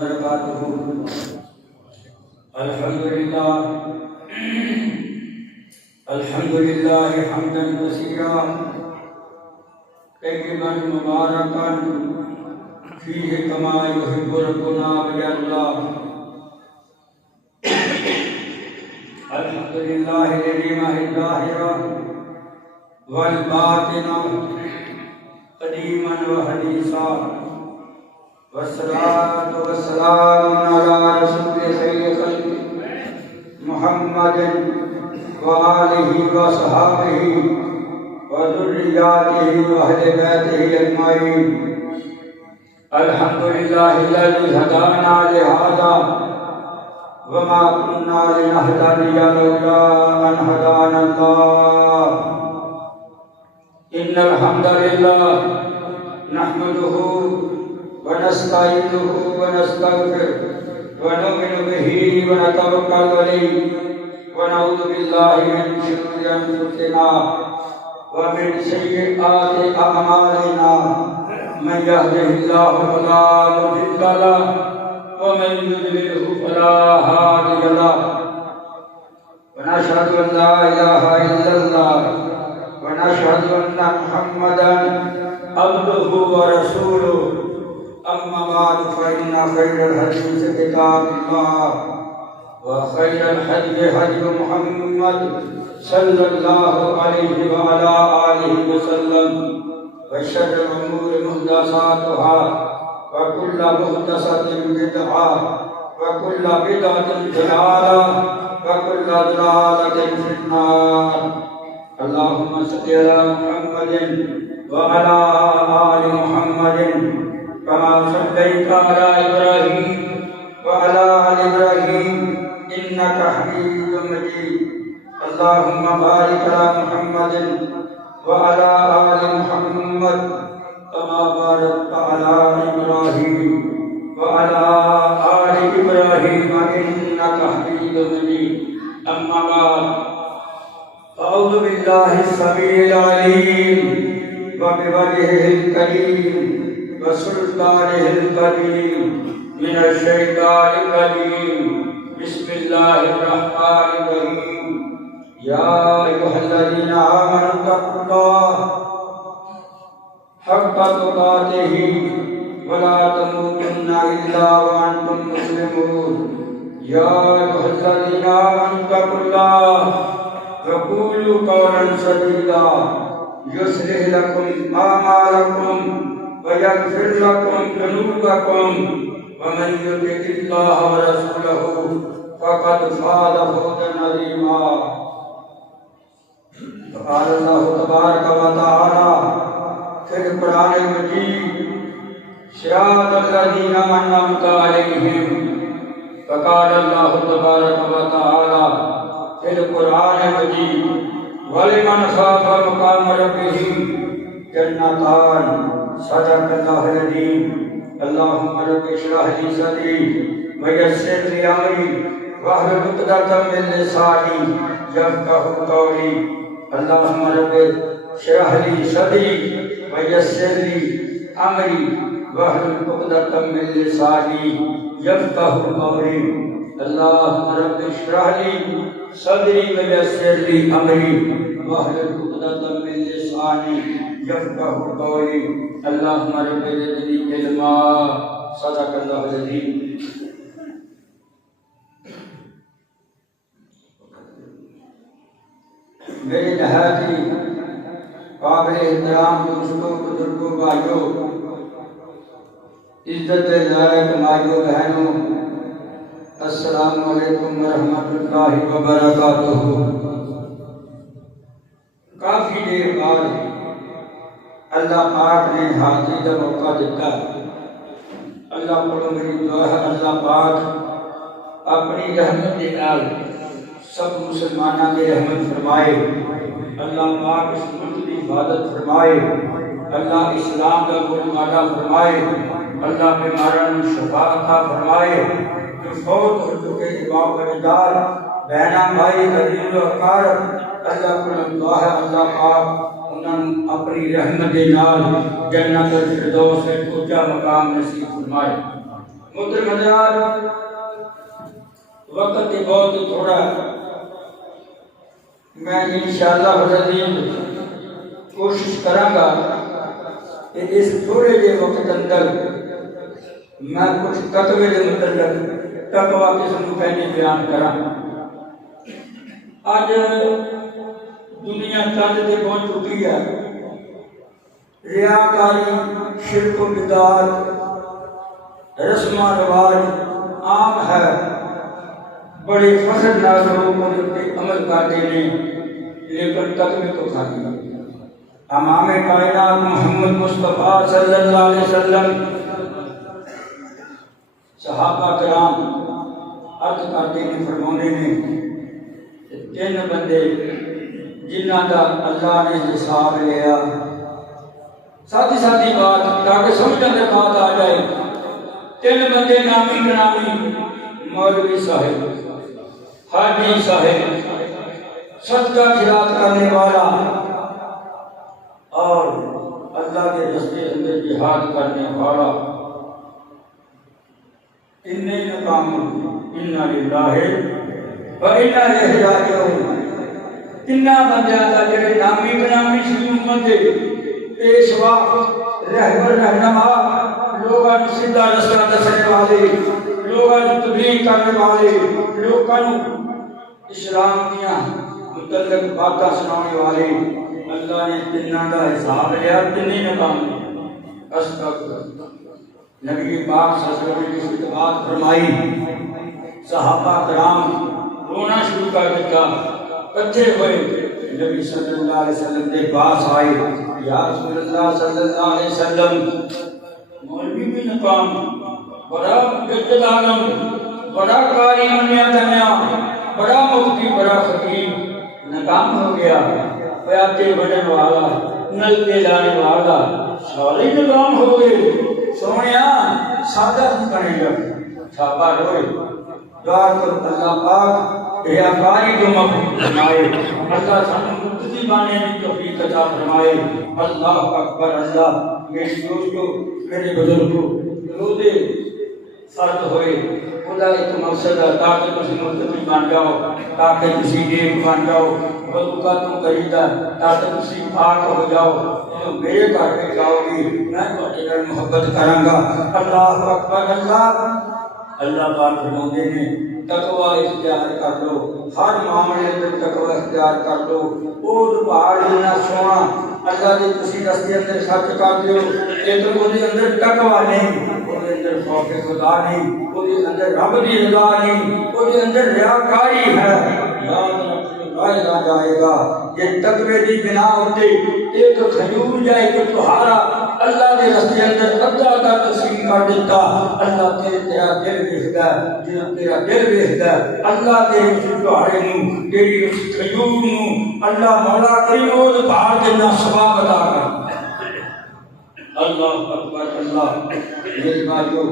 وبرکاتہ۔ الحمدللہ حمدا کثیرا طیبا مبارکا فیہ کما یحب ربنا ویرضا۔ الحمدللہ الذی الظاہر والباطن قدیما وحدیثا، والصلاة والسلام علی رسول خیر خلق محمد وآلہ وصحابہ وذریاتہ وأہل بیتہ اجمعین۔ الحمدللہ الذی ہدانا لہذا وما كنا لنهتدي لولا أن هدانا الله۔ إن الحمد لله نحمده ونستعينه ونستغفره ونؤمن به ونتوكل عليه ونعوذ بالله من شرور أنفسنا ومن سيئات أعمالنا، من يهده الله فلا مضل له ومن يضلل فلا هادي له، ونشهد أن لا إله إلا الله ونشهد أن محمدا عبده ورسوله۔ أما بعد فإن خير الحديث كتاب الله وخير الهدي هدي محمد صلى الله عليه وعلى آله وسلم، وشر الأمور محدثاتها وكل محدثة بدعة وكل بدعة ضلالة وكل ضلالة في النار۔ اللهم صل على محمد وعلى آل محمد كما صليت على إبراهيم وعلى آل إبراهيم إنك حميد مجيد۔ اللهم بارك على محمد وعلى آل محمد كما باركت على إبراهيم وعلى آل إبراهيم إنك حميد مجيد۔ أما بعد، أعوذ بالله السميع العليم وبوجهه الكريم وسلطانه القديم من الشيطان الرجيم، بسم الله الرحمن الرحيم۔ يا أيها الذين آمنوا اتقوا الله حق تقاته ولا تموتن إلا وأنتم مسلمون۔ يا أيها الذين آمنوا اتقوا الله وقولوا قولا سديدا يصلح لكم أعمالكم ويغفر لكم ذنوبكم، ومن يطع الله ورسوله فقد فاز فوزا عظيما۔ قال الله تبارك وتعالى في القرآن المجيد: صراط الذين أنعمت عليهم۔ فقال الله تبارك وتعالى في القرآن المجيد: ولمن خاف مقام ربه جنتان۔ صدق الله العظيم۔ اللهم رب اشرح لي صدري ويسر لي أمري واحلل عقدة من لساني يفقهوا قولي۔ اللهم رب اشرح لي صدري ويسر لي أمري واحلل عقدة من لساني يفقهوا قولي۔ اللهم رب اشرح لي صدري ويسر لي أمري واحلل عقدة من لساني يفقهوا قولي۔ اللهم رب زدني علما۔ صدق الله العظيم۔ میرے نہایت ہی قابل احترام دوستوں، بزرگوں، بھائیوں، عزت لائق مائیوں، بہنوں، السلام علیکم ورحمۃ اللہ وبرکاتہ۔ کافی دیر بعد اللہ پاک نے حاضری کا موقع دیتا۔ اللہ کو میری دعا ہے اللہ پاک اپنی رحمت کے نال سب مسلمانوں کی رحمت فرمائے۔ اللہ پاک اس ملک کی حفاظت فرمائے۔ اللہ اسلام کا گل مالا فرمائے۔ اللہ بیماران شفا عطا فرمائے۔ جو فوت ہو چکے امام و اجداد، بہناں بھائی، عزیز و اقارب، اللہ کو دعا ہے اللہ پاک انہوں اپنی رحمت نال جنت الفردوس سے اونچا مقام نصیب فرمائے۔ محترم حضرات، وقت بہت تھوڑا ہے، میں انشاءاللہ حضرت کوشش کروں گا کہ اس تھوڑے جے وقت اندر میں کچھ تقوی دے متعلق تقوی قسم پہلے بیان کراں۔ آج دنیا چاند تے پہنچ چکی ہے، ریاکاری، شرک و بدعت، رسم و رواج عام ہے، بڑے فخر ناز لوگ ان کے عمل کرتے ہیں، لیکن تقوی تو کھاتی ہے۔ امام کائنات محمد مصطفیٰ صلی اللہ علیہ وسلم صحابہ کرام عرض کرتے ہیں، فرمانے ہیں، تین بندے جنہاں دا اللہ نے حساب لیا، ساتھی ساتھی بات تاکہ سمجھ اندر بات آ جائے، تین بندے نامی گرامی، مولوی صاحب، حاجی صاحب، صدقہ خیرات کرنے والا اور اللہ کے راستے اندر جہاد کرنے والا، انہیں نقام انا للہ و انا الیہ راجعون۔ تینہ بندیاں دا جڑے نامی گرامی سی امت دے پیشوا، رہبر، رہنما، لوگاں نوں سیدھا رستہ دسنے والے، لوگاں نوں تبلیغ کرنے والے، لوگاں نوں اسلام دیاں متعلق باتاں سنانے والے، اللہ نے تیناں دا حساب لیا، تینی نقام استغفر۔ نبی پاک صلی اللہ علیہ وسلم نے بات فرمائی، صحابہ کرام رونا شروع کر دیتا، کٹھے ہوئے نبی صلی اللہ علیہ وسلم کے پاس آئے، یا رسول اللہ صلی اللہ علیہ وسلم، مولوی بھی نقام، بڑا مجدد عالم، بڑا قاری منیا تنیا، بڑا مفتی، بڑا خطیب ناکام ہو گیا، پیاتے بڑھن والا، نلکے لانے والا، سارے ناکام ہو گئے، سونیا سادہ ہی بنے گا۔ صحابہ روئے، دعا کر اللہ پاک ریاکاری کو معاف فرمائے، اللہ سانو مقتدی بننے کی توفیق عطا فرمائے۔ اللہ اکبر، اللہ میرے دوستو، میرے بزرگوں، روزے فرض ہوئے، خدا ایک مقصد ہے تاکہ تسی مقتدی بن جاؤ، تاکہ تسی نیک بن جاؤ، وضو کا تم کریدا تاکہ تسی پاک ہو جاؤ، میرے گھر میں جاؤ گی میں تہاڈے نال محبت کراں گا۔ اللہ اکبر، اللہ پاک فرماتے ہیں تقوی اختیار کر لو، ہر معاملے میں تقوی اختیار کر لو۔ وہ پہاڑ جنا سونا اللہ دے تسی رستے اندر خرچ کر دیو، لیکن وہ دے اندر تقوی نہیں، وہ دے اندر خوف خدا نہیں، وہ دے اندر رب دی رضا نہیں، وہ دے اندر ریاکاری ہے، یاد رکھنا جائے گا۔ یہ تقوی دی بنا ہوتے ایک کھجور یا ایک تہارا اللہ دے رستے اندر ادھا کا تقسیم کر دیتا، اللہ تیرا دل ویکھدا ہے، جے تیرا دل ویکھدا ہے، اللہ تیرے اس تہارے نوں، تیری اس کھجور نوں اللہ مولا کریم اس پہاڑ جنہ ثواب عطا کر۔ اللہ اکبر، اللہ میرے بھائیو،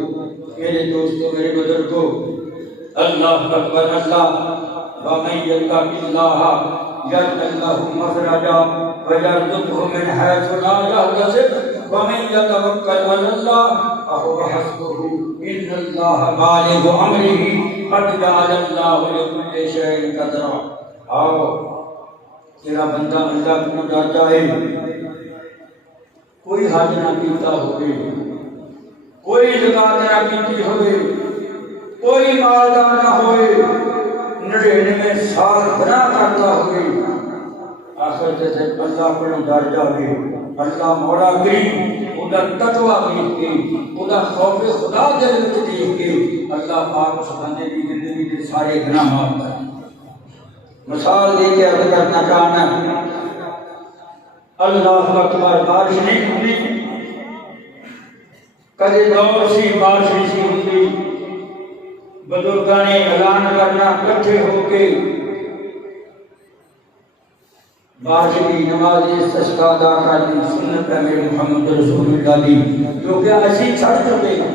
میرے دوستو، میرے بزرگو، اللہ اکبر، اللہ وَمَن يَتَّقِ اللَّهَ يَجْعَل لَّهُ مَخْرَجًا وَيَرْزُقْهُ مِنْ حَيْثُ لَا يَحْتَسِبُ وَمَن يَتَوَكَّلْ عَلَى اللَّهِ فَهُوَ حَسْبُهُ إِنَّ اللَّهَ بَالِغُ أَمْرِهِ قَدْ جَعَلَ اللَّهُ لِكُلِّ شَيْءٍ قَدْرًا۔ آؤ تیرا بندہ اللہ کو ڈرتا ہے، کوئی حج نہ کیتا ہوئے، کوئی زکات نہ کیتی ہوئے، کوئی مالدار نہ ہوئے، 99 سال گناہ کرتا ہوئے، آخر جیسے اللہ کو ڈر جاوے، اللہ مولا کریم ادا تقوی دیکھ کے، ادا خوف خدا دل وچ دیکھ کے اللہ پاک اس بندے کی زندگی کے سارے گناہ معاف کر۔ مثال دے کے عرض کرنا چاہنا، اللہ اکبر، بارش نہیں ہوتی، کدے دور سی بارش نہیں سی ہوتی، بزرگاں نے اعلان کرنا کٹھے ہو کے بارش کی نماز استسقاء ادا کرنی سنت ہے میرے محمد رسول اللہ کی، جو کہ ایسی چھڑ چکے ہیں،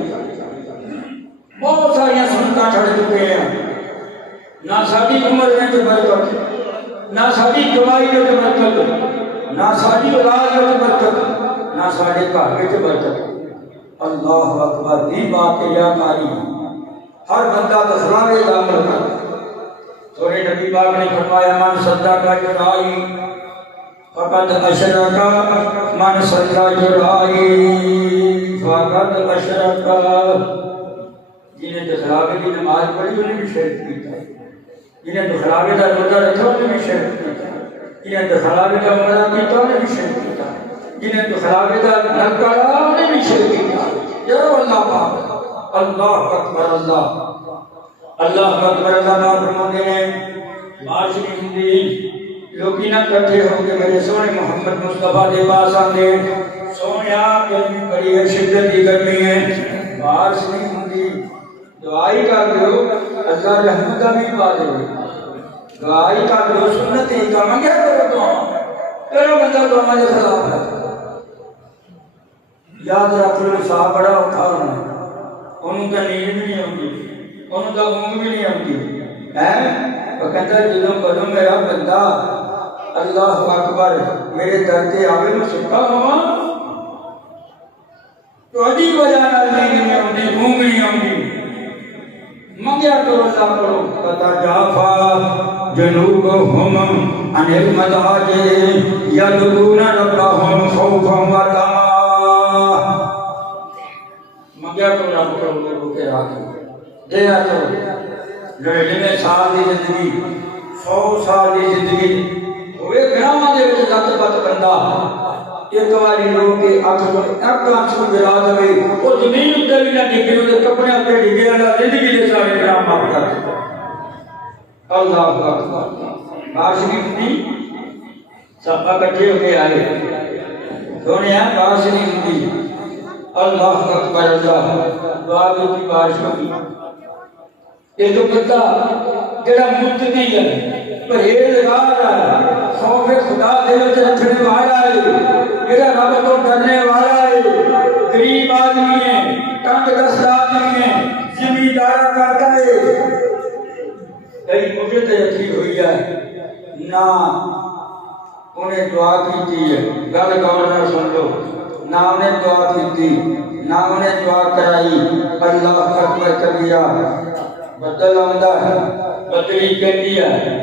بہت ساری سنتاں چھڑ چکے ہیں، نہ ساری عمر میں برکت، نہ ساری کمائی میں برکت، نہ ساری اولاد میں برکت، نہ سارے گھر میں برکت۔ اللہ اکبر دی بات یا کاری ہر بندہ دخلاوے داخل کر سورہ نبی پاک نے فرمایا من صدق جرائی فقد اشرک من صدق جرائی فقد اشرک جنہیں دخلاوے کی نماز پڑھی انہیں بھی شرک کیتا جنہیں دخلاوے کا روزہ رکھا انہیں بھی شرک کیتا جنہیں دخلاوے کا عمرہ کیتا انہیں بھی شرک کیتا جنہیں دخلاوے کا نہ کرا انہیں بھی شرک کیتا یا اللہ پاک اللہ اکبر اللہ اکبر اللہ نہ فرماتے ہیں معاشری ہندی لوگی نہ کٹھے ہو کے میرے سونے محمد مصطفیٰ دے پاس آنے سونیا گرمی بڑی ہے شدت کی گرمی ہے معاشری ہندی دعائی کا دو اللہ رحمتہ بھی پا دے دعائی کا دو سنتی کا منگیا کرو کرو بندہ تو ہمارے خلاف ہے یاد رکھ لو صاحب بڑا اٹھا ہونا انہوں کا نیند بھی نہیں ہوگی انہوں کا اونگ بھی نہیں ہوگی وہ کہتا ہے جدوں قدم میرا بندہ اللہ اکبر میرے درتے آوے میں سکا ہوا تو ادھی وجہ نہ نیند نہیں ہوگی اونگ نہیں ہوگی منگیا کرو اللہ کرو پتا جافا جنوبہم عن المضاجع یدعون ربہم خوفا وطمعا منگیا کرو رب کرو لوگوں کے راہ دیا کرو لڑے میں سال دی زندگی 100 سال دی زندگی ہوئے گراما دے وچ لت پت بندہ ایک باری لوگ کے اکھاں چھو گرا دے او زمین تے بھی نہ ڈگے او کپڑے تے ڈگے اللہ زندگی دے سارے گرام معاف کر دے اللہ اکبر بارشی ہوندی سب اکٹھے ہو کے آئے سونیا بارشی ہوندی اللہ اکبر اللہ دعا کی بارش ہوگی یہ تو بندہ جڑا متقی ہے پرہیزگار ہے خوف خدا دل وچ رکھنے والا ہے جڑا رب تو ڈرنے والا ہے غریب آدمی ہے تنگ دست آدمی ہے زمیندارا کرتا ہے کئی مجھے تے رکھی ہوئی ہے نہ انہیں دعا کی ہے گل گورنر سن لو نہ انہیں دعا کی نہ انہیں دعا کرائی اللہ اکبر کبیرہ بدل آمدہ ہے بدلی کہتی ہے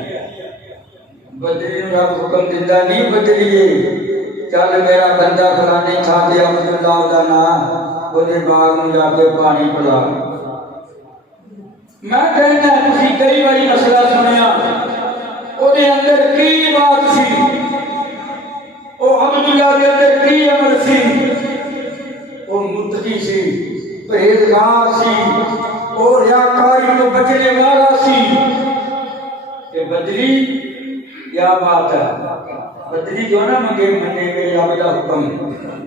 بدلی رب حکم دیتا نہیں بدلیے چل میرا بندہ فلانے کھا دیا عبداللہ دا نام وہ دے باغ میں جا کے پانی پلا میں کہنا ہے تسی کئی باری مسئلہ سنیا وہ دے اندر کی بات سی وہ عبداللہ دے اندر کی عمل سی وہ متقی سی پرہیزگار سی اور ریاکاری کو بچنے والا سی کہ بدلی کیا بات ہے بدلی جو نہ مگے منے میرے رب کا حکم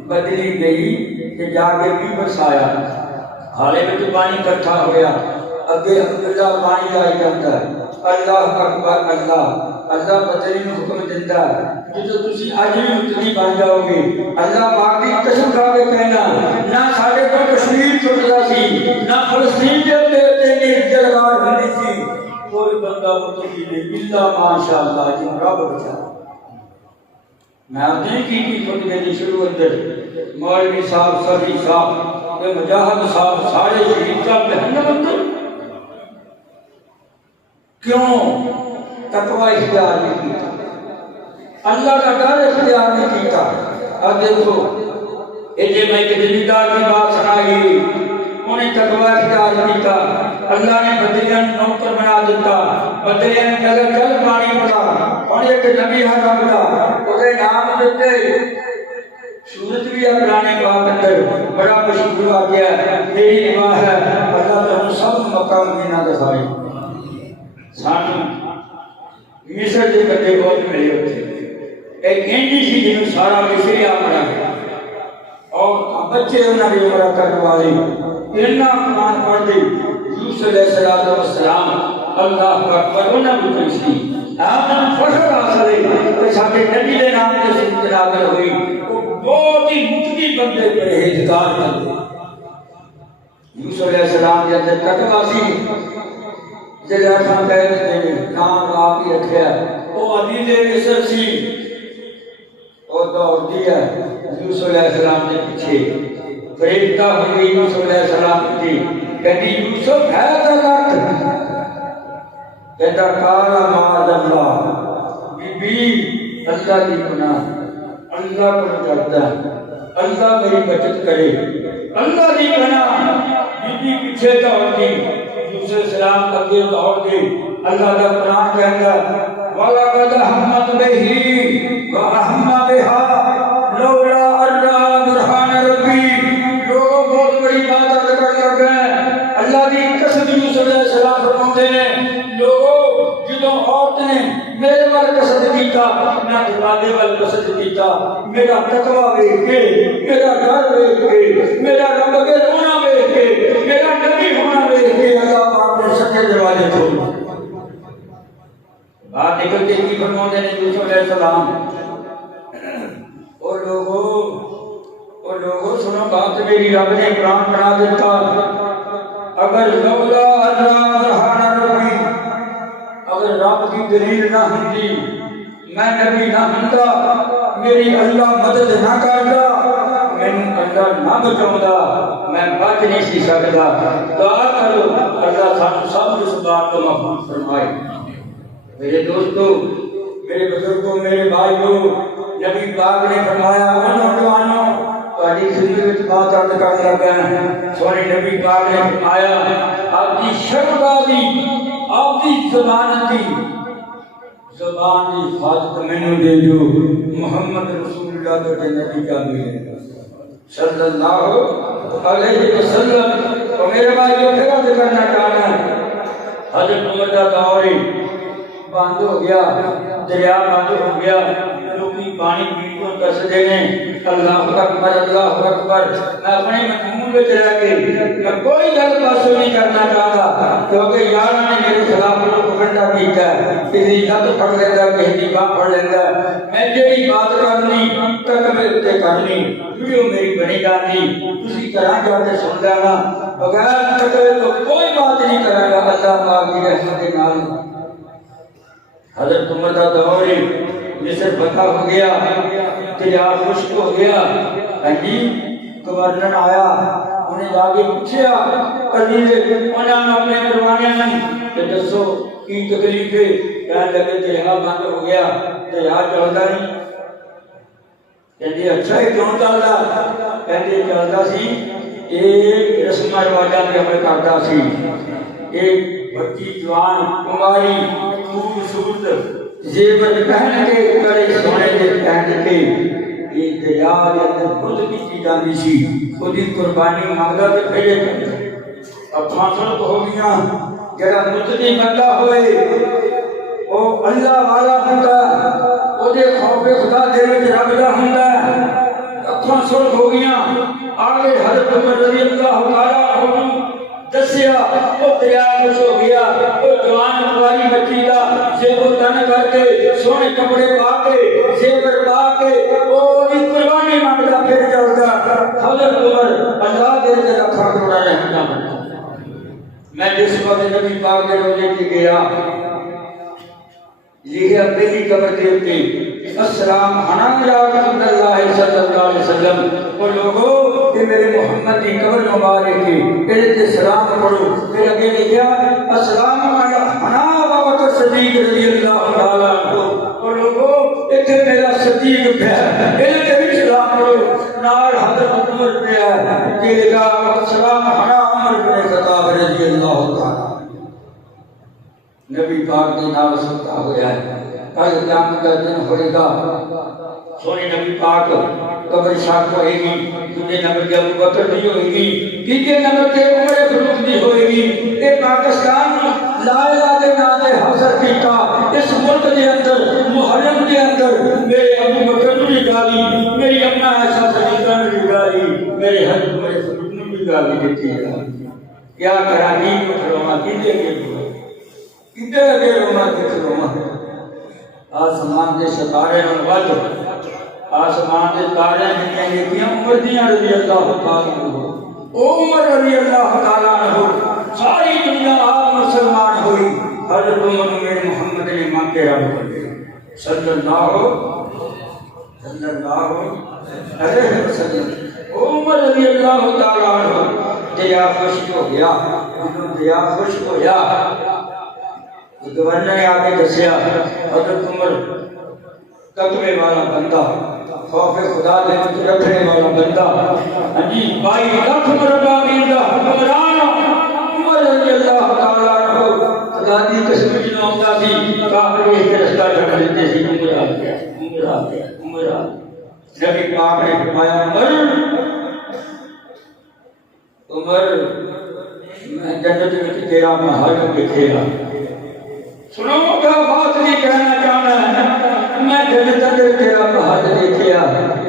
بدلی گئی کہ جا کے بھی برسایا حالے میں تو پانی اکٹھا ہویا اگے عبداللہ پانی آئی جاتا ہے اللہ اکبر اللہ بدلی میں حکم دیتا ہے جو تسی آج بھی متقی بن جاؤ گے اللہ پاک کی قسم کھا کے کہنا نہ ساڑے کو کشمیر چھوٹا سی نہ فلسطین کے جلوار ہوئی سی کوئی بندہ متقی نہیں الا ماشاءاللہ جن رب بچا میں اپنے کی خطبے کی شروع اندر مولوی صاحب صفی صاحب مجاہد صاحب سارے شہید صاحب جہنم اندر کیوں تقوی اختیار نہیں کیتا اللہ کا ڈر اختیار نہیں کیتا اب دیکھو ایجے میں ایک زمیندار کی بات سنائی انہیں تقوی اختیار نہیں کیتا اللہ نے بدریان نوکر بنا دیتا بدریان کے اگر چل پانی پڑا اور ایک نبی حرام دا اسے نام دیتے سورت بھی ہے قرآن پاک اندر بڑا مشہور واقعہ ہے میری نواہ ہے اللہ تعالیٰ سب مقام میں نہ دکھائی سانو مصر کے بندے بہت ملے ہوتے ایک اینڈی سی جنہوں سارا مصری آمڑا ہے اور بچے انہوں نے عمرہ کرنے والے اتنا قرآن پڑھ دی یوسف علیہ السلام اللہ اکبر انہوں نے پوچھی آپ نے فخر حاصل ہے کہ ساڈے نبی دے نام سے سنت نازل ہوئی وہ بہت ہی متقی بندے پرہیزگار بندے یوسف علیہ السلام کے اندر تقوی سی جلے آسان کہتے ہیں نام آپ ہی رکھیا وہ عزیز مصر سی اور دوڑ دیا یوسف علیہ السلام نے پیچھے فرشتہ ہوئی یوسف علیہ السلام کی کہتی یوسف ہے غلط کہتا قال معاذ اللہ بی بی اللہ کی پناہ اللہ پر ڈرتا اللہ میری بچت کرے اللہ کی پناہ بی بی پیچھے دوڑ گئی یوسف علیہ السلام اگے دوڑ گئے اللہ کا قرآن کہتا وَلَقَدْ هَمَّتْ بِهِ وَأَهَمَّ بِهَا لَوْلَا أَن رَأَىٰ بُرْهَانَ رَبِّهِ لوگ بہت بڑی بات عرض کر لگ گئے اللہ کی قسم یوسف علیہ السلام فرماتے ہیں لوگوں جدوں عورت نے میرے وال قصد کیتا میں دروازے وال قصد کیتا میرا تقوی ویکھ کے میرا ڈر ویکھ کے میرا رب کے رونا ویکھ کے میرا نبی ہونا ویکھ کے اللہ پاک نے سچے دروازے کھولے بات نکلتے کی فرماتے ہیں یوسف علیہ السلام اور لوگوں سنو بات میری رب نے قرآن بنا دیتا اگر لولا برہان ربی اگر رب کی دلیل نہ ہوتی میں نبی نہ ہوتا میری اللہ مدد نہ کرتا میں اللہ نہ بچاؤں میں بچ نہیں سی سکتا دعا کرو اللہ سانو سب اس بات کو محفوظ فرمائے میرے دوستو میرے بزرگوں میرے بھائیوں نبی پاک نے فرمایا نوجوانوں تہاڈی خدمت وچ بات عرض کرن لگا سونے نبی پاک نے فرمایا آپ کی شرمگاہی آپ کی زبان کی حفاظت مینوں دے جو محمد رسول اللہ کے نبی کا ملے صلی اللہ علیہ وسلم اور میرے بھائیوں پھر عرض کرنا چاہتا ہوں حضرت عمر کا دور بند ہو گیا دریا بند ہو گیا لوگی پانی پی کو ترسدے نے اللہ اکبر میں اپنے مضمون وچ رہ کے میں کوئی گل پاسو نہیں کرنا چاہتا کیونکہ یار نے میرے خلاف پروپیگنڈا کیتا ہے کسی لت پھڑ لینا کسی دی باہ پھڑ لینا میں جہی بات کرنی تکبے تے کرنی ویڈیو میری بنی جاتی تسی گھراں جا کے سن لینا بغیر تکبے تو کوئی بات نہیں کرے گا اللہ پاک کی رحمت کے نال حضرت عمر کا دور مصر فتح ہو گیا دریا خشک ہو گیا گورنر آیا انہیں جا کے پوچھا قبیلے انہوں نے اپنے پروانے کہ دسو کی تکلیف ہے کہنے لگے دریا بند ہو گیا دریا چلتا نہیں کہتے اچھا ہی کیوں چلتا کہتے چلتا سی ایک رسم رواجات پہ عمل کرتا سی ایک بچی جوان کماری خوبصورت زیور پہن کے کڑے سونے کے پہن کے یہ دریا کے اندر خود کی جاتی سی خودی قربانی مانگا تے پھیرے اب فاصل ہو گیا جڑا متقی بندہ ہوئے او اللہ والا ہوندا او دے خوف خدا دے وچ رب دا ہوندا اکھاں سرخ ہو گیا آگے حضرت عمر رضی اللہ تعالی عنہ دسیا وہ دریا خوش ہو گیا وہ جوان کماری بچی دا زیور تن کر کے سونے کپڑے پا کے زیور پا کے وہ بھی قربانی مانگتا پھر چلتا حضرت عمر اللہ دے کے رکھا کروڑا رہتا میں جس وقت نبی پاک کے روزے کی گیا لکھا پہلی قبر کے اوپر السلام علیکم یا رسول اللہ صلی اللہ علیہ وسلم اور لوگوں کہ میرے محمد کی قبر مبارک کی میرے تے سلام پڑھو پھر اگے لکھا السلام علیکم ابو بکر صدیق رضی اللہ تعالی عنہ اور لوگوں ایتھے میرا صدیق پہ ہے تے بھی سلام پڑھو نال حضرت عمر پہ ہے کہ لکھا السلام علیکم عمر بن خطاب رضی اللہ تعالی نبی پاک کے نام سلطہ ہو جائے کل قیامت کا دن ہوئے گا سونے نبی پاک قبر شاک ہوئے گی تجھے نبی کے ابو بکر بھی ہوئے گی تیجے نبی کے عمر فروخ بھی ہوئے گی اے پاکستان لا الہ کے نام حاصل کیتا اس ملک کے اندر محرم کے اندر میرے ابو بکر بھی گالی میری امنا عائشہ صدیقہ نے بھی گالی میرے حضرت عمر فروخ نے بھی گالی دیتی ہے کیا کرانی کو کھلونا کیجئے گے کتنے لگے روما کتنے روما آسمان کے ستارے نوال آسمان کے تارے جنہیں لکھیاں عمر دیاں رضی اللہ تعالیٰ عنہ عمر رضی اللہ تعالیٰ عنہ ساری دنیا آپ مسلمان ہوئی حضرت عمر میں محمد نے مانگے رب کر صلی اللہ صلی اللہ علیہ وسلم۔ عمر رضی اللہ تعالیٰ عنہ دیا خوش ہو گیا، انہوں دیا خوش ہویا، گورنر نے آگے دسیا حضرت عمر تقوی والا بندہ، خوف خدا دے وچ رکھنے والا بندہ، جی 22 لاکھ مربع میل دا حکمران عمر رضی اللہ تعالیٰ عنہ خدا دی قسم جناؤندا سی، کافر ایک رستہ چھڈ دیتے سی، عمر آ گیا، عمر آ گیا، عمر آ گیا۔ نبی پاک نے فرمایا عمر میں جنت میں تیرا محل دیکھے گا۔ سنو کیا بات نہیں کہنا چاہنا ہے، میں جنت میں تیرا محل دیکھیا،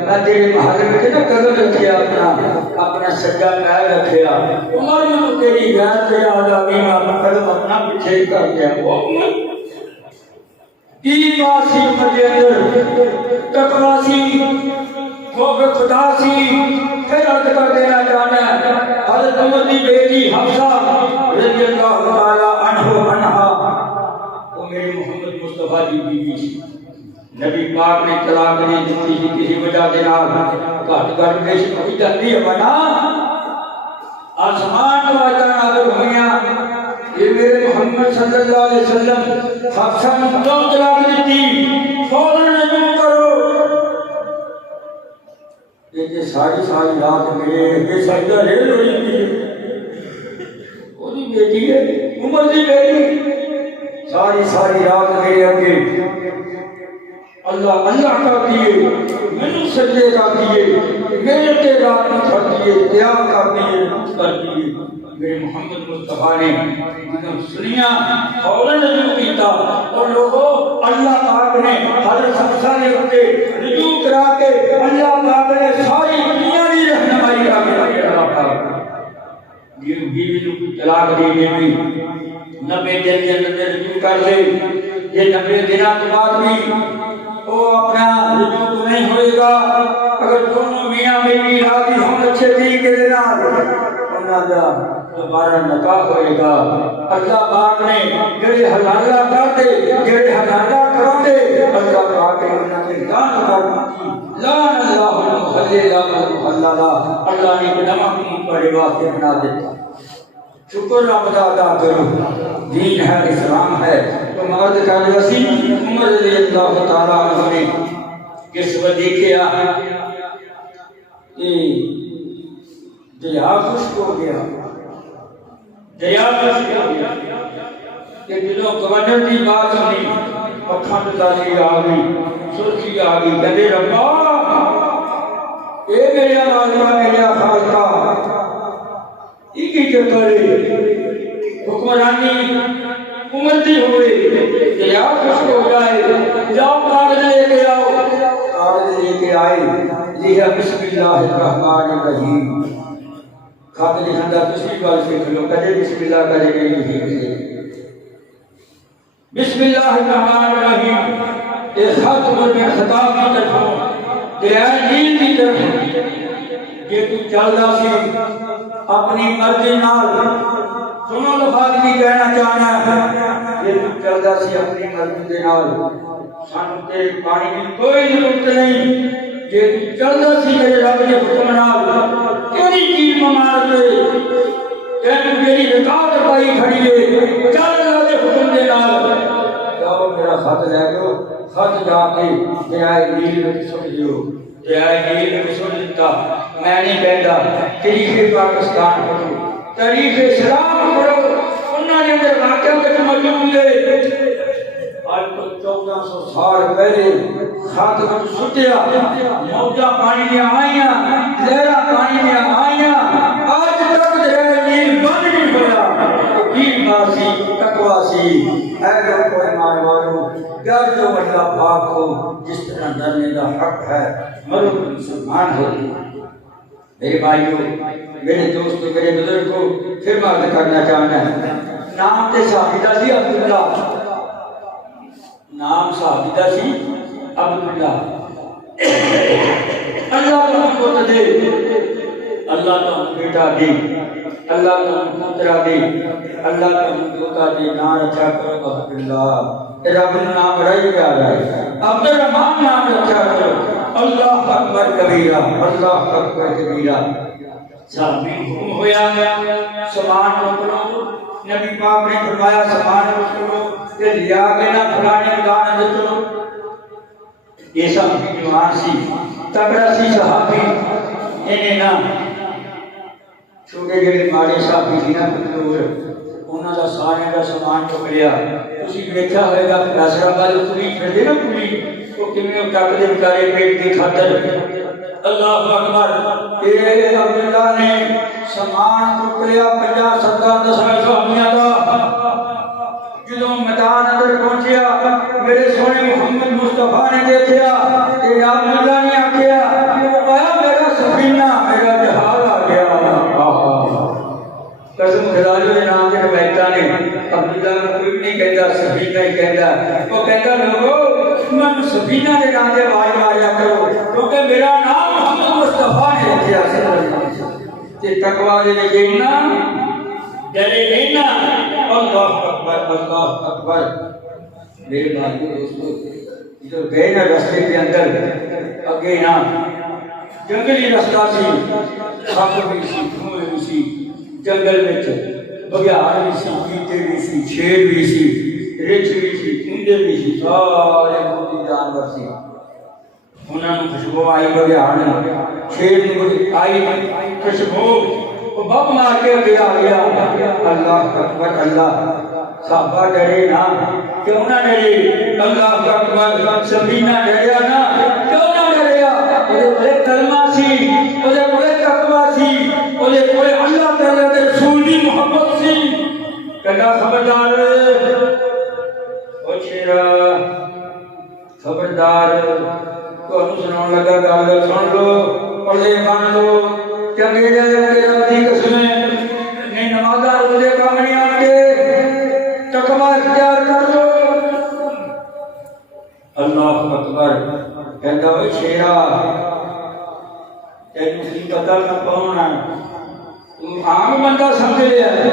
میں تیرے محل میں نا قدم رکھیا، اپنا سجا پیر رکھیا۔ عمر میں تیری غیرت یاد آ گئی، میں قدم اپنا پیچھے کر گیا۔ ایمان سی عمر کے اندر، تقویٰ سی، خوف خدا سی۔ پھر عرض کر دینا چاہنا ہے حضرت عمر کی بیٹی حفصہ رضی اللہ تعالیٰ عنہا، وہ میرے محمد مصطفیٰ کی بیوی تھی۔ نبی پاک نے طلاق نہیں دیتی تھی کسی وجہ کے نال، گھٹ گھٹ بیش کوئی جاتی ہے بنا آسمان تو آتا نازل ہوئیاں، یہ میرے محمد صلی اللہ علیہ وسلم حفصہ نے کیوں طلاق دیتی؟ فوراً رجوع کرو۔ یہ ساری رات میرے یہ سجدہ ریل ہوئی تھی، وہ دی بیٹی ہے عمر دی بیٹی، ساری رات میرے اگے اللہ اللہ کا دیے، میں سجدے کا دیے، میرے تے رات میں کھڑ دیے، دعا کا دیے، کر دیے۔ میرے محمد مصطفیٰ نے جنہوں سنیاں فوراً رجوع کیتا، اور لوگوں اللہ پاک نے حضرت حفصہ نے اٹھے رجوع کرا کے اللہ پاک نے ساری دنیا کی رہنمائی کا کیا۔ اللہ پاک یہ بیوی کو کوئی طلاق دے دے بھی 90 دن کے اندر رجوع کر لے، یہ 90 دنوں کے بعد بھی وہ اپنا رجوع تو نہیں ہوئے گا۔ اگر دونوں میاں بیوی راضی ہوں اچھے طریقے سے انہاں دا دوبارہ نکاح ہوئے گا۔ اللہ پاک نے جڑے حلالہ کر دے، جڑے حلالہ کرا دے، اللہ پاک نے انہاں کے لان کر دی، لان اللہ المحلل والمحللہ، اللہ نے ایک نواں قانون بڑے واسطے بنا دیتا۔ شکر رب دا ادا کرو، دین ہے اسلام ہے۔ تو مرد کا وسیع عمر رضی اللہ تعالیٰ عنہ نے کس وقت دیکھا کہ دریا خشک ہو گیا، دریا خشک ہو گیا کہ جنہوں گورنر کی بات سنی اکھاں تے تالی آ گئی، سرخی آ گئی، کہتے ربا اے میرے مالکا میرے خالقہ یہ کی چکر حکمرانی عمر دی ہوئے، دریا خشک ہو جائے، جاؤ کاغذ لے کے آؤ، کاغذ لے کے آئے، لکھا بسم اللہ الرحمن الرحیم۔ خط لکھن دا دوسری بات سیکھ لو، کدے بسم اللہ کدے نہیں لکھے، بسم اللہ الرحمن الرحیم۔ یہ خط عمر میں خطاب کی طرف دریا نیل کی طرف کہ تو چلدا سی اپنی مرضی نال، سنو لفظ بھی کہنا چاہنا ہے کہ تو چلدا سی اپنی مرضی دے نال، سانو تیرے پانی کی کوئی ضرورت نہیں، کہ تو چلدا سی میرے رب کے حکم نال، کیڑی چیز ممانت ہے تینوں میری رکاوٹ پائی کھڑی ہے، چل اللہ کے حکم دے نال، جاؤ میرا خط لے لو، خط جا کے دریائے نیل میں سٹ دیو، دریائے نیل میں سٹ دیتا۔ میں نہیں کہتا تاریخ پاکستان پڑھو، تاریخ اسلام پڑھو، انہوں نے اندر واقعہ کے موجود ہے۔ آج تو 1400 سال پہلے خط میں سٹیا، موجہ پانی میں آئیاں، لہرہ پانی میں آئیاں، آج تک دریا نیل بند نہیں ہویا۔ دین باسی تقویٰ سی، اے لوگو ایمان والو، گر جو اللہ پاک ہو جس طرح ڈرنے کا حق ہے، مرو مسلمان ہو۔ میرے بھائیو، میرے دوستو، میرے بزرگوں، پھر بات کرنا چاہنا ہے، نام تے صاحبہ سی عبداللہ، نام صاحبہ سی عبداللہ۔ اللہ کو دے، اللہ اللہ تو بیٹا دے، اللہ تو پوترا دے، اللہ تو دوتا دے، نام رکھا کرو عبداللہ، رب نام رہی پہ آ جائے، عبد الرحمن نام رکھا کرو، اللہ اکبر کبیرہ، اللہ اکبر کبیرہ۔ صحابی حکم ہویا سامان پکڑو، نبی پاک نے فرمایا سامان پکڑو کہ لیا کے نہ فلانے مکان اندر چلو۔ یہ صحابی جوان سی، تگڑا سی صحابی، انہیں نہ چھوٹے جڑے ماڑے صحابی سی نہ کمزور، انہاں دا سارے دا سامان پکڑیا۔ تسی دیکھا ہوئے گا فیصلہ بال پوری پھردے نا پوری، وہ کیویں ٹک دے بیچارے پیٹ کی خاطر۔ اللہ اکبر، اے عبداللہ نے سامان پکڑیا 50-70 صحابیاں دا۔ جدوں میدان اندر پہنچیا میرے سونے محمد مصطفیٰ نے دیکھیا کہ عبداللہ نے آکھیا آیا میرا سفینہ میرا جہاز آ گیا۔ قسم خدا جو نام کے بیٹا نے عبداللہ کو کوئی نہیں کہتا، سفینہ ہی کہتا۔ وہ کہتا لوگو من سفینہ کے نام کے آواز ماریا کرو کیونکہ میرا نام محمد مصطفیٰ نے رکھا صلی اللہ علیہ وسلم۔ کہ تقوی دے لینا ڈرے لینا۔ اللہ اکبر، اللہ اکبر۔ میرے بھائیو دوستو، جو گئے نا رستے کے اندر اگے نا جنگلی رستہ سی، سپ بھی سی، دھوئے بھی سی، جنگل وچ بگیار بھی سی، چیتے بھی سی، شیر بھی سی، رچھ بھی سی، چوندے بھی سی، سارے موٹی جانور سی۔ انہاں نوں خوشبو آئی بگیار نے، شیر نوں آئی خوشبو، وہ بم مار کے اگے آ گیا۔ اللہ اکبر، اللہ صحابہ ڈرے نا کیوں نہ ڈرے؟ اللہ اکبر، سفینہ ڈریا نا کیوں نہ ڈریا؟ وہ کلمہ سی، وہ تقوی سی، وہ اللہ تعالیٰ کے رسول کی محبت سی۔ کہتا خبردار او شیرا، خبردار تانوں سناؤن لگا گل سن لو، پڑھے بن لو، چنگے جے رب دی قسمیں نہیں نمازاں روزے کام نہیں آن گے، تقوی اختیار کر لو۔ اللہ اکبر، کہتا او شیرا تینوں کی پتہ نہ کون ہے، تو عام بندہ سمجھ لیا ہے،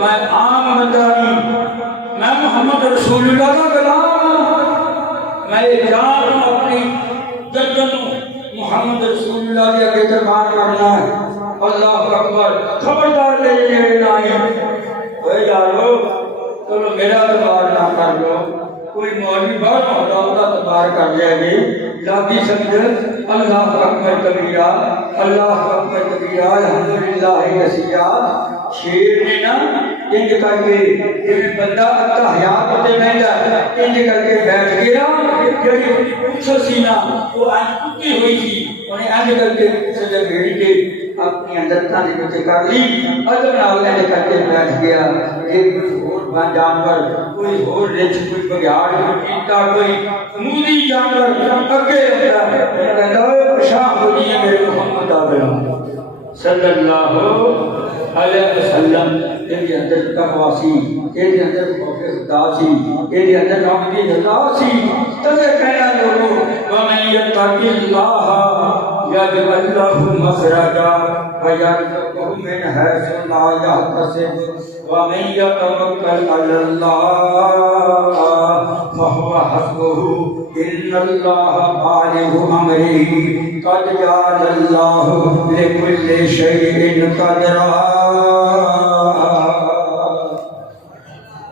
میں عام بندہ نہیں، میں محمد رسول اللہ کا غلام ہوں، میں جان اپنی گردن محمد رسول اللہ کے آگے قربان کرنا ہے۔ اللہ اکبر، خبردار میرے نیڑے نہ آئی۔ اے یارو چلو میرا دربار نہ کر لو، کوئی مولوی باہر ہوتا ہوتا دربار کر جائے گی، لابی سمجھ اللہ اکبر کبیرہ، اللہ اکبر کبیرہ، الحمدللہ کثیرہ۔ شیر نے نا انج کر کے جب بندہ اتحیات ہوتے بیٹھا انج کر کے بیٹھ گیا، جڑی پوچھ سی نا وہ انج کتی ہوئی تھی، انہیں انج کر کے سجا بھیڑ کے اپنی اندرتاں دی بچے کر لی، ادب نال انج کر کے بیٹھ گیا۔ یہ کچھ اور جانور، کوئی اور رچھ، کوئی بگیاڑ، کوئی چیتا، کوئی مودی جانور اگے ہوتا ہے، کہتا ہے پشاہ ہو جی میرے محمد آبلا صلی اللہ علیہ وسلم۔ یہ اندر تقوی سی، یہ اندر خوف خدا سی، یہ اندر رب کی رضا سی۔ تبے کہنا لوگو وَمَن يَتَّقِ اللَّهَ يَجْعَل لَّهُ مَخْرَجًا وَيَرْزُقْهُ مِنْ حَيْثُ لَا يَحْتَسِبُ وَمَن يَتَوَكَّلْ عَلَى اللَّهِ فَهُوَ حَسْبُهُ إِنَّ اللَّهَ بَالِغُ أَمْرِهِ قَدْ جَعَلَ اللَّهُ لِكُلِّ شَيْءٍ قَدْرًا۔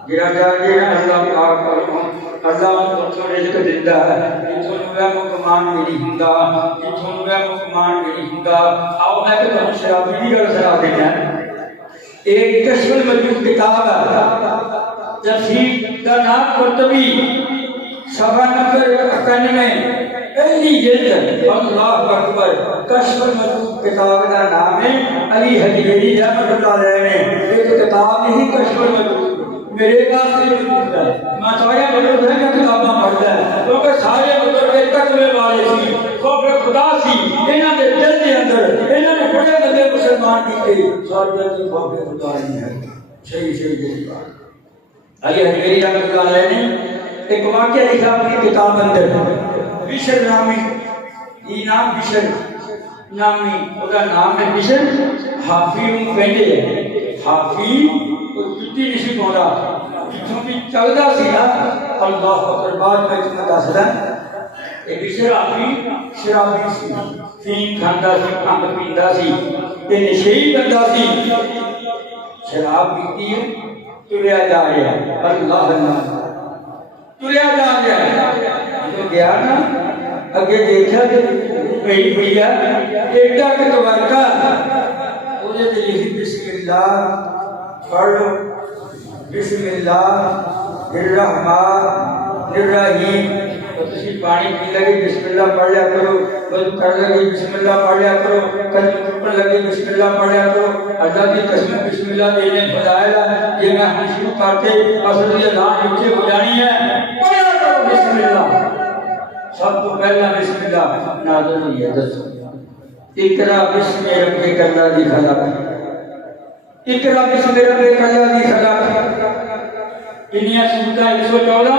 اللہ پاک اللہ کو رزق دیتا ہے، جتوں میں مکمان میری ہوندا، جتوں میں مکمان میری ہوندا۔ آؤ میں کہ تمہیں شرابی کی گل سنا دینا ہے۔ ایک کشف المجید کتاب ہے، تفسیر کا نام قرطبی، صفحہ نمبر 91، پہلی جلد۔ اللہ اکبر، کشف المجید کتاب کا نام ہے، علی حجویری رحمۃ اللہ علیہ نے ایک کتاب ہی کشف المجید میرے پاس سے موجود ہے۔ میں سارے بزرگ ہیں کہ کتاباں پڑھتا ہے کیونکہ سارے بزرگ تقوی والے سی، خوف خدا سی، انہاں دے دل دے اندر انہاں نے بڑے بڑے مسلمان کیتے، سارے دل خوف خدا نہیں ہے۔ صحیح صحیح بات۔ علی حجویری رحمۃ اللہ علیہ نے ایک واقعہ لکھا اپنی کتاب اندر، بشر نامی، یہ نام بشر ਨਾਮੀ ਉਹਦਾ ਨਾਮ ਹੈ ਬਿਸ਼ਰ। ਹਾਫੀ ਨੂੰ ਕਹਿੰਦੇ ਆ, ਹਾਫੀ ਉਹ ਜੁੱਤੀ ਨਹੀਂ ਸੀ ਪਾਉਂਦਾ, ਜਿੱਥੋਂ ਵੀ ਚੱਲਦਾ ਸੀ ਨਾ ਅੱਲਾਹ ਅਕਬਰ। ਬਾਅਦ ਵਿੱਚ ਮੈਂ ਦੱਸਦਾ ਇਹ ਬਿਸ਼ਰ ਹਾਫੀ ਸ਼ਰਾਬੀ ਸੀ, ਫੀਮ ਖਾਂਦਾ ਸੀ, ਭੰਗ ਪੀਂਦਾ ਸੀ ਤੇ ਨਸ਼ੇਈ ਬੰਦਾ ਸੀ। ਸ਼ਰਾਬ ਪੀਤੀ ਹੈ, ਤੁਰਿਆ ਜਾ ਰਿਹਾ, ਅੱਲਾਹ ਅੱਲਾਹ ਤੁਰਿਆ ਜਾ ਰਿਹਾ। ਜਦੋਂ ਗਿਆ ਨਾ ਅੱਗੇ ਦੇਖਿਆ ਕਿ ਪਈ ਪਈ ਆ ਏਡਾ ਕਿ ਵਰਕਾ, ਉਹਦੇ ਤੇ ਲਿਖੀ ਬਿਸਮਿਲ੍ਲਾਹ ਪੜ੍ਹ ਲਓ, ਬਿਸਮਿਲ੍ਲਾਹ ਰਹਿਮਾਨ ਰਹੀਮ। ਤੁਸੀਂ ਪਾਣੀ ਪੀ ਲਗੇ ਬਿਸਮਿਲ੍ਲਾਹ ਪੜ੍ਹ ਲਿਆ ਕਰੋ, ਵਜ਼ੂ ਕਰ ਲਗੇ ਬਿਸਮਿਲ੍ਲਾਹ ਪੜ੍ਹ ਲਿਆ ਕਰੋ, ਕਦੇ ਚੁੱਕਣ ਲਗੇ ਬਿਸਮਿਲ੍ਲਾਹ پڑھ ਲਿਆ کرو۔ اللہ کی قسم بسم اللہ دینے فضائل ہے، یہ میں ہم شروع کرتے اصل یہ اذان پیچھے ہو جانی ہے، پڑھا کرو بسم اللہ۔ سب کو پہلا بسم اللہ نازل ہوئی ہے۔ دسو اقرا بسم ربک الذی خلق، اقرا بسم ربک الذی خلق۔ کنیا سورتاں 114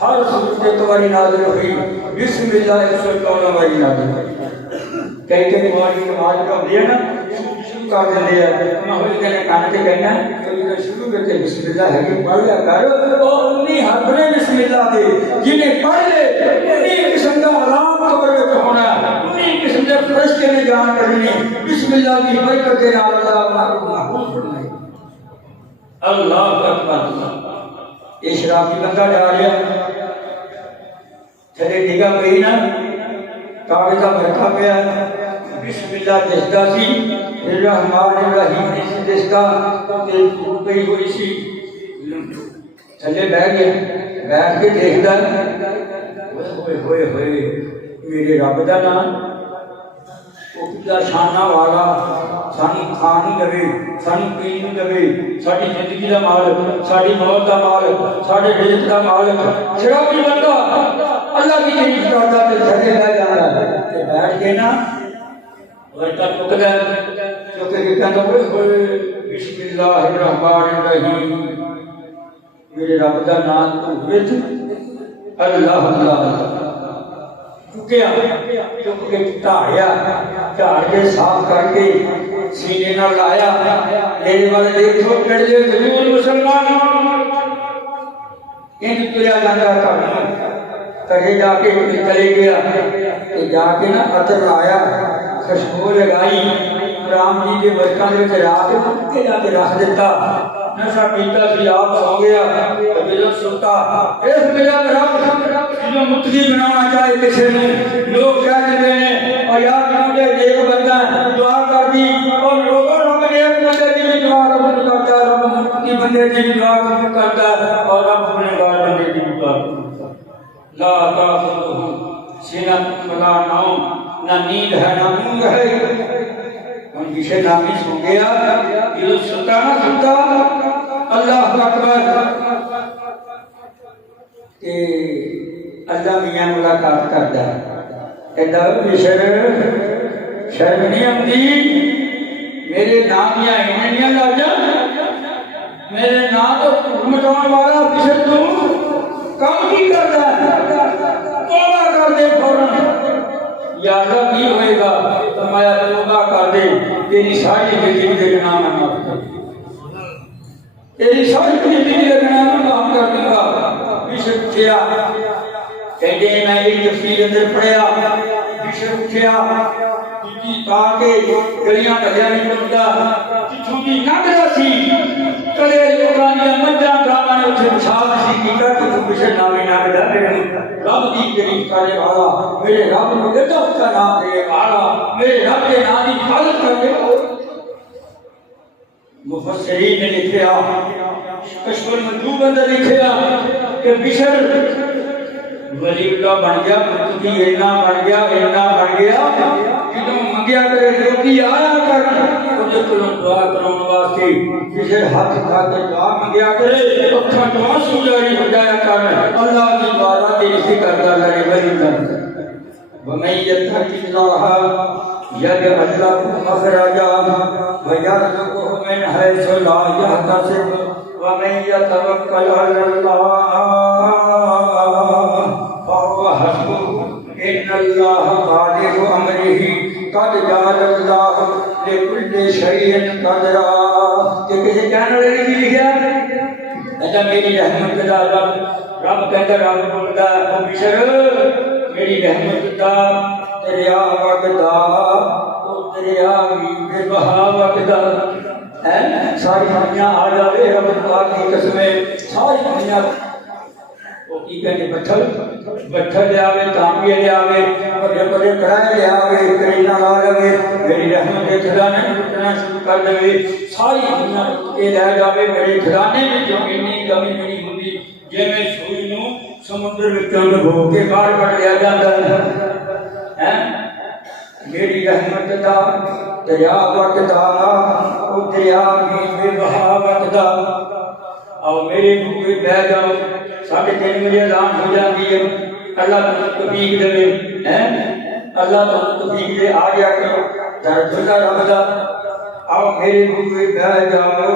ہر سورت کے تواری نازل ہوئی، بسم اللہ 114 واری نازل ہوئی۔ کئی کئی مولی نماز پڑھتے ہیں نا شروع کر دیتے ہیں، میں ہوئی کہنے کان کے کہنا تو شروع کرتے بسم اللہ ہے کہ پڑھ لیا کر، اور انہی حرف نے بسم اللہ دے جنہیں پڑھ لے انہی قسم کا آرام قبر میں ہونا، انہی قسم کے فرشتے نے جان کرنی، بسم اللہ کی برکت کے نال اللہ محفوظ فرمائے۔ اللہ اکبر۔ یہ شرابی بندہ جا رہا تھلے نگاہ پئی نا کعبے کا برکھا پیا، بسم اللہ دستا سی، الرحمن الرحیم نہیں سی دستا، دھوپ پئی ہوئی سی، تھلے بیٹھ گیا، بیٹھ کے دیکھتا ہوئے ہوئے ہوئے میرے رب دا نام وہ کتا شانہ والا، سانو کھان دے، سانو پین دے، ساری زندگی دا مالک، ساری موت دا مالک، سارے رزق دا مالک۔ شرابی بندہ اللہ کی تعریف کرتا تے تھلے بیٹھ جاتا تے بیٹھ کے نا ورتا ٹکدا جو کہ کہندا ہوئے بسم اللہ الرحمن الرحیم، میرے رب دا نام تو وچ اللہ اللہ چکیا، چک کے ٹھایا، ٹھار کے صاف کر کے سینے نہ لایا، میرے والے دیکھو کڑ دے ضرور مسلمان ان تریا جانا کرنا کرے جا کے چلے گیا کہ جا کے نا عطر لایا، خوشبو لگائی، رام جی کے برکاں دے وچ رات کے جا کے رکھ دیتا، نشا پیتا سی آپ سو گیا، جدوں سوتا اس میرا رب جدوں متقی بنانا چاہے کسی نے لوگ کہہ دیتے ہیں اور یار مجھے ایک بندہ دعا کر دی اور لوگوں رب ایک بندے کی بھی دعا قبول کرتا ہے، رب متقی بندے کی بھی دعا قبول کرتا ہے اور رب گنہگار بندے کی بھی دعا قبول کرتا ہے۔ لا تأخذه سنة ولا نوم، نہ نیند ہے نہ اونگ ہے۔ ان پیچھے نامی سو گیا، یہ ستا نہ ستا، اللہ اکبر کہ اللہ میاں ملاقات کرتا ہے، کہتا ہے شرم نہیں آتی میرے نام یا انہیں لگ جا، میرے نام تو مٹاؤن والا پیچھے تم کام کی کرتا ہے، توبہ کر دے فوراً۔ یا اللہ کی ہوئے گا فرمایا توبہ کر دے، تیری ساری زندگی کے گناہ میں معاف کر دوں گا، تیری ساری زندگی کے گناہ میں معاف کر دوں گا۔ بشر اٹھیا، کہتے ہیں میں ایک تفسیر اندر پڑھیا، بشر اٹھیا جی پا کے گلیاں گلیاں نہیں بنتا، جتھوں کی نگرا سی کلے لوگاں دیا مجھاں گاواں نے اتھے پچھال سی کیتا کہ تو بشر نامی نگرا میرے رب دی تعریف کرنے والا، میرے رب کو عزت کا نام دے والا، میرے رب کے نام کی حفاظت کرنے والا۔ مفسرین نے لکھیا، کشف المندوب اندر لکھیا کہ بشر ولی اللہ بن گیا، متقی اینا بن گیا، اینا بن گیا، جدوں منگیا کرے لوگی آیا کرن وہ جتوں دعا کرن واسطے کسے ہاتھ اٹھا کے دعا منگیا کرے، اکھاں تو آنسو جاری ہو جایا کرن، اللہ کی بارگاہ دی ذکر کردا رہے ولی بن۔ وَمَن يَتَّقِ اللَّهَ يَجْعَل لَّهُ مَخْرَجًا وَيَرْزُقْهُ مِنْ حَيْثُ لَا يَحْتَسِبُ وَمَن يَتَوَكَّلْ عَلَى اللَّهِ فَهُوَ حَسْبُهُ إِنَّ اللہ بالغ امرہ قد جعل اللہ لکل شیء قدرا۔ کہ کسی کہنے والے نے لکھا اچھا میری رحمت دا رب کہتا رب بولتا او بشر میری رحمت دا دریا وگدا او دریا بھی بے بہا وگدا ہے ساری دنیا آ جاوے رب پاک کی قسم ساری دنیا وہ کی کہتے بٹھل لے آوے تانبیے لے آوے بڑے بڑے کڑھائے لے آوے کرینا لا لوے میری رحمت کے خزانے لٹنا شروع کر دے ساری دنیا کے لے جاوے میرے خزانے میں جو اتنی کمی نہیں ہوتی جے میں سوئی نوں سمندر وچوں ڈبو کے باہر کڈ لیا جاندا ہے میری رحمت دا دریا وگدا او دریا بھی بے بہا وگدا اور میرے بوئے بہ جاؤ 3:30 بجے اذان ہو جاتی ہے اللہ توفیق دے اللہ توفیق دے آ گیا کرو در کھلا رب دا آؤ میرے بوئے بہ جاؤ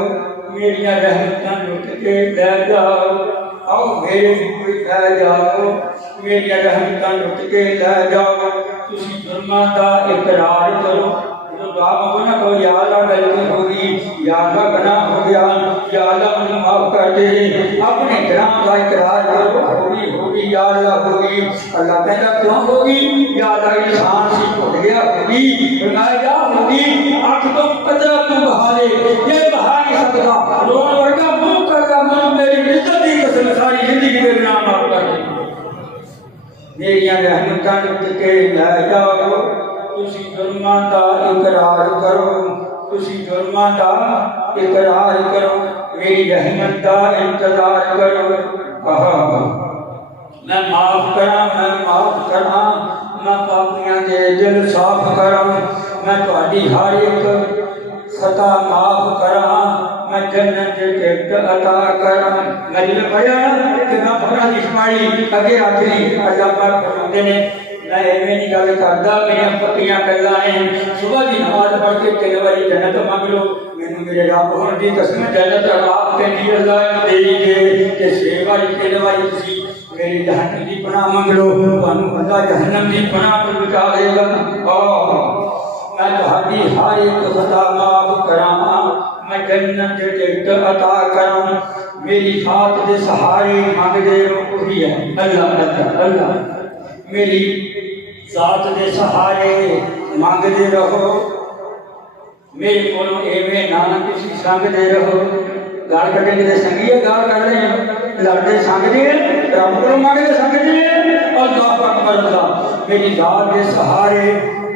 میری رحمتاں لٹ کے لے جاؤ آؤ میرے بوئے بہ جاؤ میری رحمتاں لٹ کے لے جاؤ تسی جرماں دا اقرار کرو دعا مانگو کو یا اللہ غلطی ہوگی یا اللہ گناہ ہو گیا یا اللہ مجھے معاف کر دے اپنے گناہ کا اقرار کرو ہوگی یا اللہ ہوگی اللہ کہتا کیوں ہوگی یا اللہ انسان سے ٹوٹ گیا ہوگی فرمایا یا ہوگی آنکھ تو قطرہ تو بہا لے یہ بہا نہیں سکتا رون ورگا منہ کر رہا من میری عزت کی قسم ساری زندگی میں گناہ معاف کر دے میری رحمتاں لٹ کے لے جاؤ تسی جرماں دا اقرار کرو تسی جرماں دا اقرار کرو میری رحمت دا انتظار کرو میں معاف کراں میں پاپیاں دے دل صاف کراں میں تہاڈی ہر ایک خطا معاف کراں میں جنت دے ٹکٹ عطا کراں میں دل پڑھیا کہ میں پڑھا اسماعیل اگے آخری اللہ پاک فرماتے نے میں ایویں نہیں گل کردا میرے پکیاں گلاں ہیں صبح دی نماز پڑھ کے 3 بار جنت مانگ لو مینوں میرے رب ہون دی قسم جنت آپ کہندی اللہ دے دے کہ 6 بار 3 بار تسی میری جہنم دی پناہ مانگ لو تانوں اللہ جہنم دی پناہ پر بچا لے گا میں تہاڈی ہر ایک خطا معاف کراں میں جنت دے ٹکٹ عطا کراں میری ذات دے سہارے مانگدے رہو وہی ہے اللہ اللہ میری ذات دے سہارے مانگدے رہو میرے کولوں ایویں نہ کسی سنگدے رہو گال کٹے دے سنگیے گال کر رہے ہیں لڑدے سنگدے رب کولوں مانگدے سنگدے اللہ اکبر اللہ میری ذات دے سہارے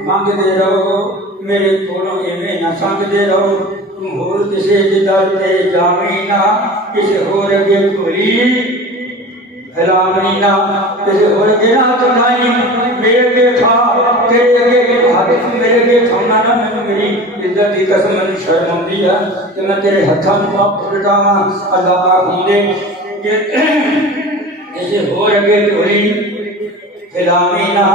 مانگدے رہو میرے کولوں ایویں نہ سنگدے رہو تم ہور کسے دے در تے جاویں نہ کسے ہور اگے کھولی ہلامنی نہ کسی ہو رکھے نہ تو نہیں میرے کے تھا تیرے کے حدیث میرے کے تھونا نہ میں میری عزت کی قسم میں شرم ہوتی ہے کہ میں تیرے ہتھاں پاک پھلٹا ہوں اللہ پاک ہوں دے کہ کسی ہو رکھے توری ہلامی نہ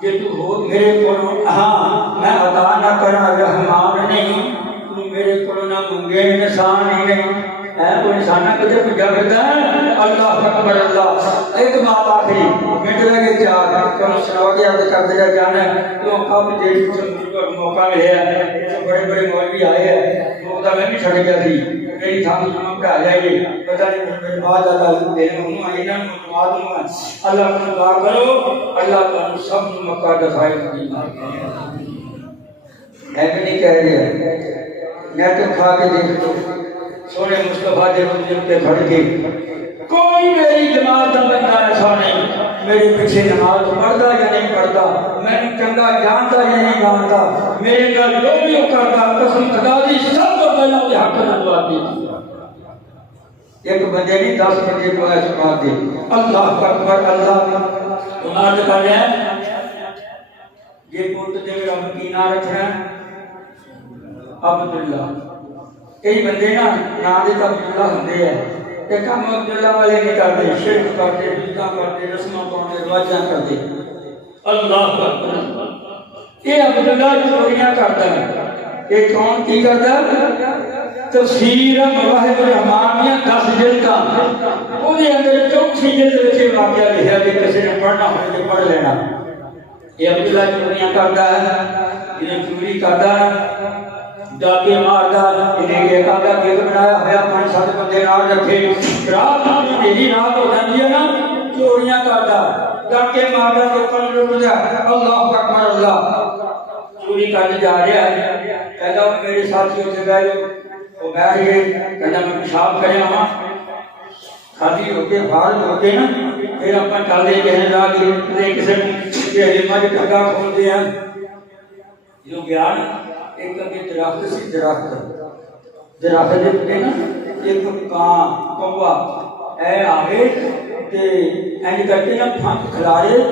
کہ تو ہو میرے کو ہاں میں عطا نہ کرا رحمان نہیں تو میرے کو نہ منگے انسان ہی نہیں کوئی انسانہ کدھر پجا کرتا ہے اللہ اکبر اللہ ایک بات آخری منٹ لگے 4 کم سنوا کے یاد کر دے جانا ہے تو کافی دیر سے موقع ملے ہے بڑے بڑے مولوی آئے ہیں موقع میں بھی چھڑ گیا تھی میری تھا مجھے پڑھا جائے گی پتہ نہیں میرے بعد اللہ دینے ہوں آئینہ مجموعات ہوں اللہ کو دعا کرو اللہ تعالیٰ سب مکہ دفاعی کی ہے کہ نہیں کہہ رہے میں تو کھا کے دیکھ دو سونے مصطفیٰ دے مجھے پہ کھڑ کے کوئی میری جماعت بندہ ایسا نہیں میرے پیچھے نماز پڑھتا یا نہیں پڑھتا میں چنگا جانتا یا نہیں جانتا میرے گھر جو بھی کرتا قسم خدا دی سب کو پہلا کے حق نہ دعا دی ایک بندے نہیں 10 بندے کو ایسا بات دے اللہ اکبر اللہ تمہارا کر رہے ہیں یہ پوت دے رب کی نہ رکھنا عبداللہ کئی بندے نا دے تو عبداللہ ہوندے ہیں کہ کام عبداللہ والے نہیں کرتے شرک کرتے بدعتاں کرتے رسماں پاؤندے رواجاں کرتے اللہ اکبر یہ عبداللہ چوریاں کرتا ہے یہ کون کی کرتا ہے تفسیر مواہب الرحمان دیا 10 جلداں وہ اندر چوتھی جلد وچ واقعہ لکھا کہ کسی نے پڑھنا ہوئے تو پڑھ لینا. یہ عبداللہ چوریاں کرتا ہے، انہیں چوری کرتا ہے، ڈاکے مارتا، انہیں یہ کہا کہ بنایا ہوا 5-7 بندے نال رکھے، رات میری رات ہو جاتی ہے نا چوریاں کرتا ڈاکے مارتا تو کل لٹ جا. اللہ اکبر اللہ. چوری کرنے جا رہا ہے، کہتا ہوں میرے ساتھی سے بیٹھو. وہ بیٹھ گئے، کہتا میں پیشاب کرے ہاں خالی ہو کے فارغ ہو کے نا پھر اپنا چلے کہنے لگا کسی کے علمہ کے ٹھگا کھولتے ہیں. جو گیا نا ایک درخت سی درخت دیتے نا ایک کان کوا اے آگے تے اینڈ کرتے نا پھنک کھلارے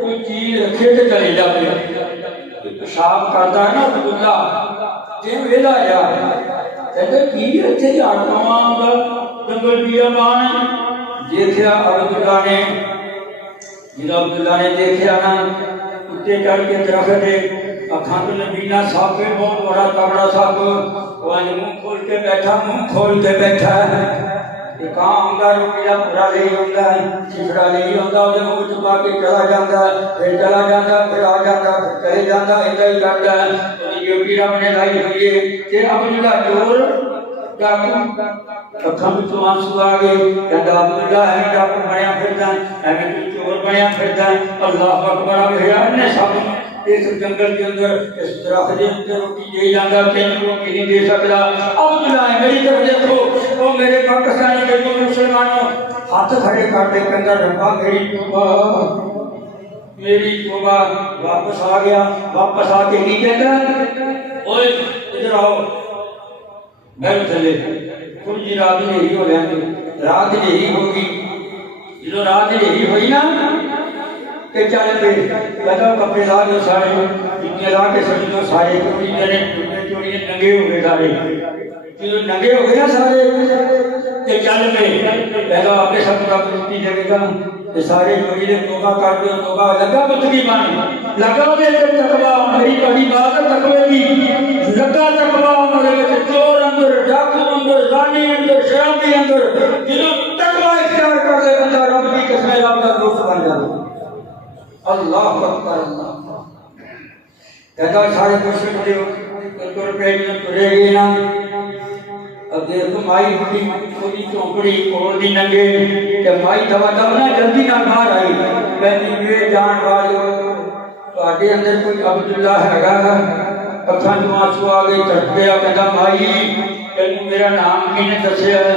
کوئی چیز رکھے تے چلے جاتے پیشاب کرتا ہے نا عبداللہ جی ویلا آیا کہتے کی رکھے جی آٹھواں کا جنگل بیابان دیکھیا عبداللہ نے جنہا عبداللہ نے دیکھیا نا کتے چڑھ کے درخت دے اکھان نبینا صاحب بہت بڑا تگڑا صاحب وہ منہ کھول کے بیٹھا ہے کہ کہاں آنگا روپیہ پورا لے ہوتا ہے چپڑا لے ہوتا ہے منہ چپا کے چلا جاتا ہے پھر چلا جاتا پھر آ جاتا پھر چلے جاتا ایسا ہی کرتا ہے. تو ڈیوٹی رب نے لائی ہوئی ہے کہ عبداللہ چور ڈاکو اکھاں وچوں آنسو آ گئے کہندا عبداللہ ہے ڈاکو بنیا پھردا ہے تو چور بنیا پھردا ہے. اللہ اکبر ہے نے سب اس جنگل کے اندر اس درخت کے اندر روٹی دے جاتا تین روٹی نہیں دے سکتا. عبداللہ میری طرف دیکھو وہ میرے پاکستانی بھائیوں مسلمانوں ہاتھ کھڑے کرتے کہندا ربا میری توبہ واپس آ گیا. واپس آ کے نہیں کہتا اوئے ادھر آؤ میں چلے تھوڑی جی رات نہیں ہو رہے رات نہیں ہوگی جو رات نہیں ہوئی نا کہ چلے پہ کہتا کپڑے لا دو سارے جتنے لا کے سمجھو سارے چوڑی ننگے ہو گئے سارے جو ننگے ہو گئے نا سارے کہ چل پہ کہتا آپ کے سب کا پوچھتی جگہ گا کہ سارے چوڑی نے توبہ کر دو توبہ لگا مطلبی بانی لگا دے تقویٰ میری بڑی بات تقوی کی لگا تقویٰ میرے چور اندر ڈاکو اندر زانی اندر شرابی اندر جنہوں تقویٰ اختیار کر دے بندہ رب کی قسم رب کا دوست بن جاتا. اللہ اکبر اللہ. کہتا سارے مشرک دے تر پہ ترے گئے نا اب دیر تو مائی ہوئی کوئی چونکڑی کھول دی ننگے کہ مائی دوا دبنا جلدی نہ باہر آئی کہتی یہ جان والو تو آگے اندر کوئی عبداللہ ہے گا اکھان تو آنسو آ گئی تڑپ گیا کہتا مائی کہ میرا نام کی نے دسیا ہے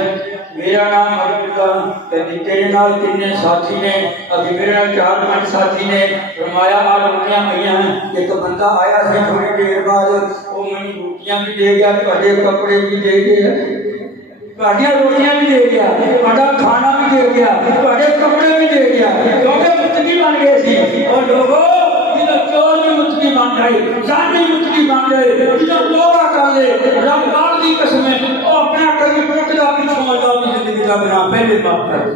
میرا نام عبداللہ کہتی تیرے نال کتنے ساتھی نے ابھی میرے نال 4-5 ساتھی نے فرمایا آج روٹیاں پئیاں ہیں کہ تو بندہ آیا سے تھوڑی دیر بعد وہ منی روٹیاں بھی دے گیا تھوڑے کپڑے بھی دے گیا تھوڑیاں روٹیاں بھی دے گیا تھوڑا کھانا بھی دے گیا تھوڑے کپڑے بھی دے گیا کیونکہ متقی بن گئے تھی. اور لوگوں چور بھی متقی بن گئے زانی متقی بن گئے جنہوں توبہ کر لے رب پاک دی قسمیں وہ اپنا کبھی ٹوٹدا پیچھوں اللہ کی زندگی کا بنا پہلے بات کر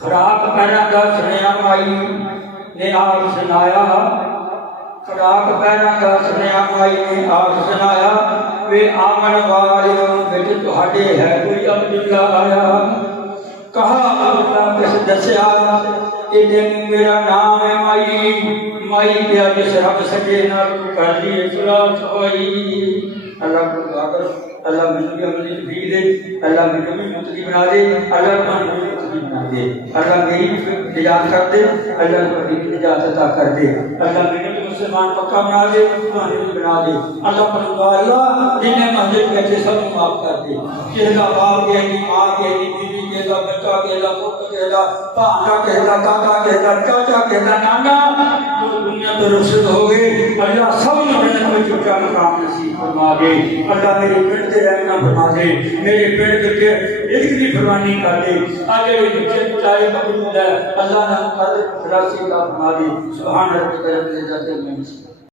خراک پہنا دا سنیا مائی نے آپ سنایا خراک پہنا دا سنیا مائی نے آپ سنایا وے آمن والیوں بچ تہاڈے ہے کوئی عبداللہ آیا کہا عبداللہ کس دسیا کہ تین میرا نام ہے مائی کیا جس رب سجے نہ کر دیے سلام سوائی. اللہ کو دعا کرو اللہ مجھے بھی عملی توفیق دے اللہ مجھے بھی متقی بنا دے اللہ تمہیں بھی متقی بنا دے اللہ میری بھی نجات کر دے اللہ تمہیں بھی نجات عطا کر دے اللہ میرے بھی مسلمان پکا بنا دے تمہیں بھی بنا دے اللہ پر اللہ جنہیں مسجد بیٹھے سب کو معاف کر دے کہتا باپ کہتی ماں کہتی بیوی کہتا بچہ کہتا پوت کہتا پاہا کہتا کاکا کہتا چاچا کہتا نانا جو دنیا تو رخصت ہو گئے اللہ سب نے جنت میں چوٹا مقام نصیب فرما دے اللہ میرے پنڈ سے رحمنا فرما دے میرے پنڈ کے رزق کی فرمانی کر دے آگے بچے چاہے قبول ہے اللہ نے مقدر خلاصی کا فرما دے سبحان ربک رب العزت عما یصفون.